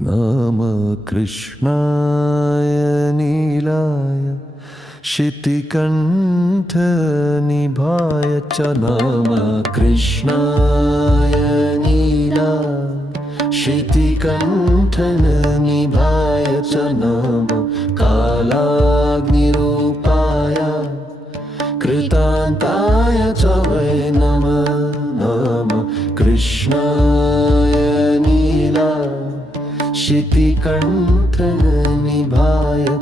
नमः कृष्णाय नीलाय शितिकण्ठनिभाय च नमः कृष्णाय नीलाय शितिकण्ठनिभाय च नमः कालाग्निरूपाय कृतान्ताय च वै नमः कृष्णाय नीलाय शितिकण्ठनिभाय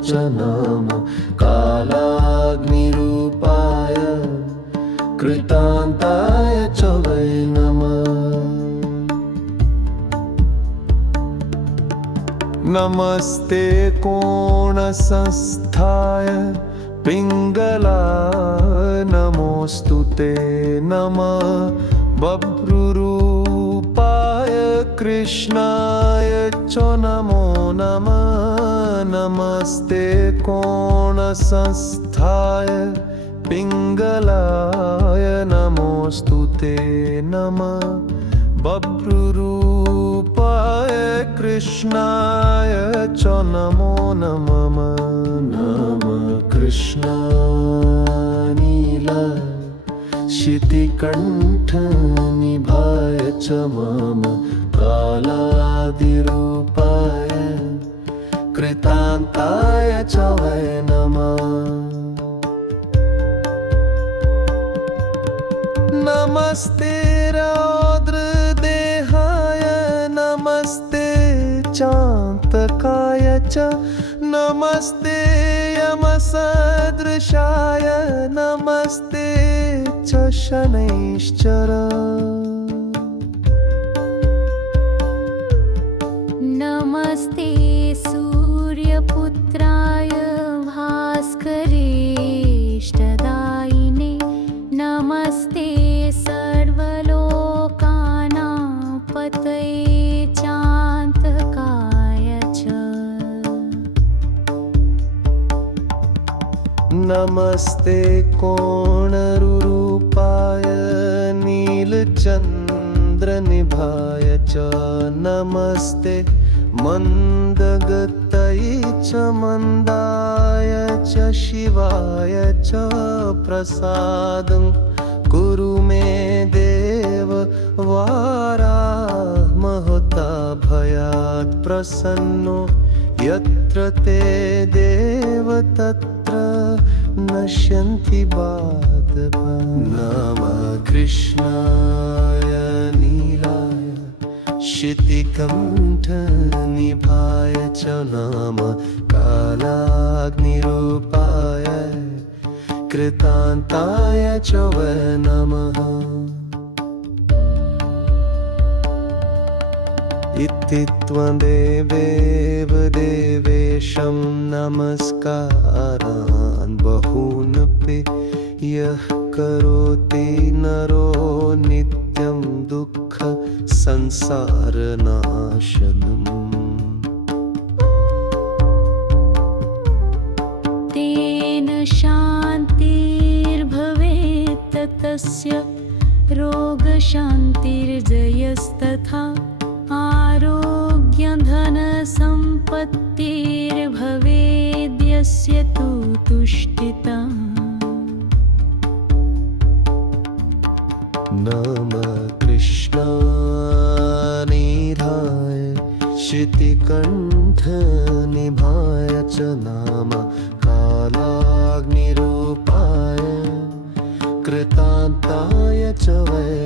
च नमः कालाग्निरूपाय कृतान्ताय च वै नमः नमस्ते कोणसंस्थाय पिङ्गलाय नमोऽस्तु ते नमः बभ्रुरूपाय कृष्णाय च नमो नमः नमस्ते कोणसंस्थाय पिङ्गलाय नमोऽस्तु ते नमः बभ्रुरूपाय कृष्णाय च नमो नमः कृष्णानीलाय शितिकण्ठनिभाय च मम कालादिरूपाय कृतान्ताय च वै नमः नमस्ते रौद्रदेहाय नमस्ते चान्तकाय च नमस्ते यमसदृशाय नमस्ते च शनैश्चर नमस्ते सूर्यपुत्राय भास्करेष्टदायिने नमस्ते सर्वलोकानां पतये चान्तकाय च नमस्ते कोणरूपाय नीलचन्द्रनिभाय च नमस्ते मन्दगतये च मन्दाय च शिवाय च प्रसादं कुरु मे देव वाराहमहता भयात् प्रसन्नो यत्र ते देव तत्र नश्यन्ति बाधभा नमः कृष्णाय नीलाय शितिकण्ठनिभाय च नमः कालाग्निरूपाय कृतान्ताय च वै नमः इति त्वदेवेव देवेशं नमस्कारान् बहूनपि यः करोति नरो नित्यं दुःख संसारनाशनम् तेन शान्तिर्भवेत् तस्य रोगशान्तिर्जयस्तथा आरोग्यधनसम्पत्तिर्भवेद्यस्य तु तुष्टिता नमः कृष्णानीलाय शितिकण्ठनिभाय च नमः कालाग्निरूपाय कृतान्ताय च वै